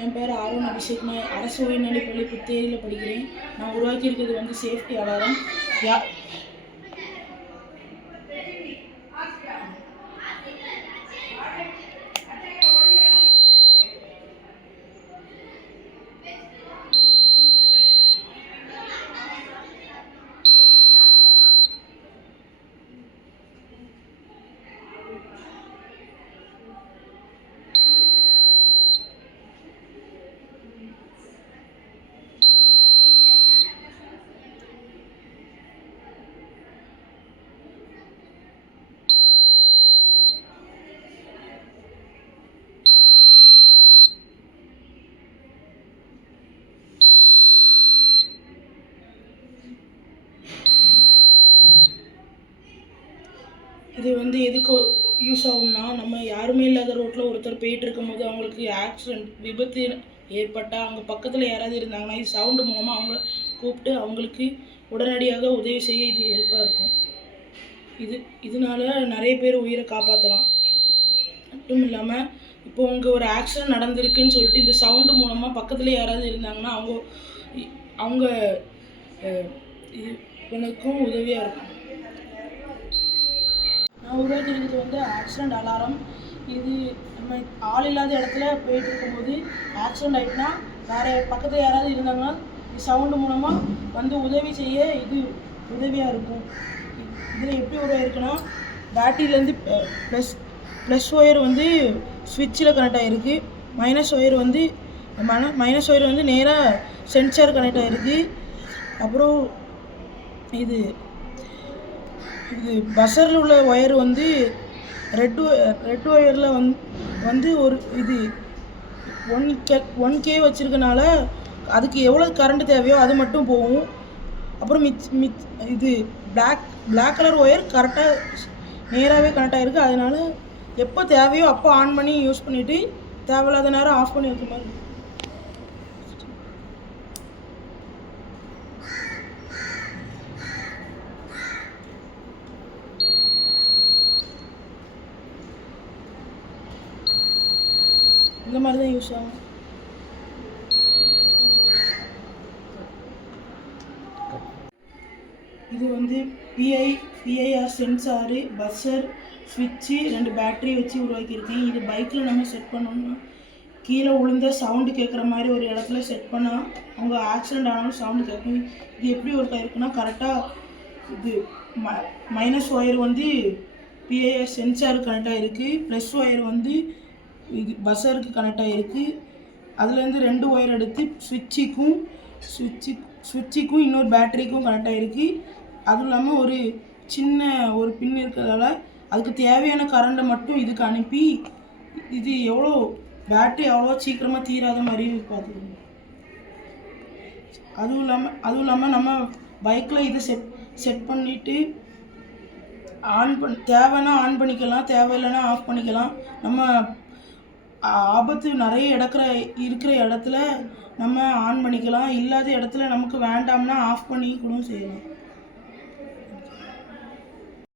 என் பேர் ஆரோன் அபிஷேக். நான் அரசு உயர்நிலைப்பள்ளி புத்தேரியில் படிக்கிறேன். நான் உருவாக்கியிருக்கிறது வந்து சேஃப்டி அலாரம். இது வந்து எதுக்கு யூஸ் ஆகும்னா, நம்ம யாருமே இல்லாத ரோட்டில் ஒருத்தர் போயிட்டு இருக்கும்போது அவங்களுக்கு ஆக்சிடெண்ட் விபத்து ஏற்பட்டால் அவங்க பக்கத்தில் யாராவது இருந்தாங்கன்னா இது சவுண்டு மூலமாக அவங்கள கூப்பிட்டு அவங்களுக்கு உடனடியாக உதவி செய்ய இது ஹெல்ப்பாக இருக்கும். இதனால நிறைய பேர் உயிரை காப்பாற்றலாம். மட்டும் இல்லாமல் இப்போ உங்கள் ஒரு ஆக்சிடெண்ட் நடந்திருக்குன்னு சொல்லிட்டு இந்த சவுண்டு மூலமாக பக்கத்தில் யாராவது இருந்தாங்கன்னா அவங்க எனக்கும் உதவியாக இருக்கும். நான் உருவாக்கியிருக்கிறது வந்து ஆக்சிடெண்ட் அலாரம். இது நம்ம ஆள் இல்லாத இடத்துல போயிட்டு இருக்கும்போது ஆக்சிடெண்ட் ஆகிட்டுனா வேறு பக்கத்தில் யாராவது இருந்தாங்கன்னா சவுண்டு மூலமாக வந்து உதவி செய்ய இது உதவியாக இருக்கும். இதில் எப்படி உருவாயிருக்குன்னா, பேட்டரியிலேருந்து ப்ளஸ் ஒயர் வந்து ஸ்விட்சில் கனெக்ட் ஆகிருக்கு. மைனஸ் ஒயர் வந்து நேராக சென்சார் கனெக்ட் ஆகிருக்கு. அப்புறம் இது பஸரில் உள்ள ஒயர் வந்து ரெட் ஒயரில் வந்து ஒரு இது 1K வச்சுருக்கனால அதுக்கு எவ்வளோ கரண்ட் தேவையோ அது மட்டும் போகும். அப்புறம் இது பிளாக் கலர் ஒயர் கரெக்டாக நேராகவே கனெக்ட் ஆகிருக்கு. அதனால் எப்போ தேவையோ அப்போ ஆன் பண்ணி யூஸ் பண்ணிவிட்டு தேவையில்லாத நேரம் ஆஃப் பண்ணி வைக்க மாதிரி. இந்த மாதிரி தான் யூஸ் ஆகும். இது வந்து பிஐஆர் சென்சாரு, பஸ்ஸர், ஸ்விட்சு, 2 பேட்டரி வச்சு உருவாக்கியிருக்கேன். இது பைக்கில் நம்ம செட் பண்ணோம்னா கீழே விழுந்த சவுண்டு கேட்குற மாதிரி ஒரு இடத்துல செட் பண்ணால் அவங்க ஆக்சிடெண்ட் ஆனாலும் சவுண்டு கேட்கும். இது எப்படி ஒர்க் ஆகிருக்குன்னா, கரெக்டாக இது மைனஸ் ஒயர் வந்து பிஐஆர் சென்சாருக்கு கனெக்ட் ஆகிருக்கு. ப்ளஸ் ஒயர் வந்து இது பஸ்ஸருக்கு கனெக்ட் ஆகிருக்கு. அதுலேருந்து 2 ஒயர் எடுத்து ஸ்விட்சுக்கும் இன்னொரு பேட்டரிக்கும் கனெக்ட் ஆகிருக்கு. அதுவும் இல்லாமல் ஒரு சின்ன ஒரு பின் இருக்கிறதால அதுக்கு தேவையான கரண்ட்டை மட்டும் இதுக்கு அனுப்பி இது பேட்டரி அவ்வளோ சீக்கிரமாக தீராத மாதிரி பார்த்துக்கணும். அதுவும் இல்லாமல் நம்ம பைக்கில் இதை செட் பண்ணிவிட்டு தேவைன்னா ஆன் பண்ணிக்கலாம், தேவையில்லைன்னா ஆஃப் பண்ணிக்கலாம். நம்ம ஆபத்து நிறைய இருக்கிற இடத்துல நம்ம ஆன் பண்ணிக்கலாம். இல்லாத இடத்துல நமக்கு வேண்டாம்னா ஆஃப் பண்ணி கூட செய்யலாம்.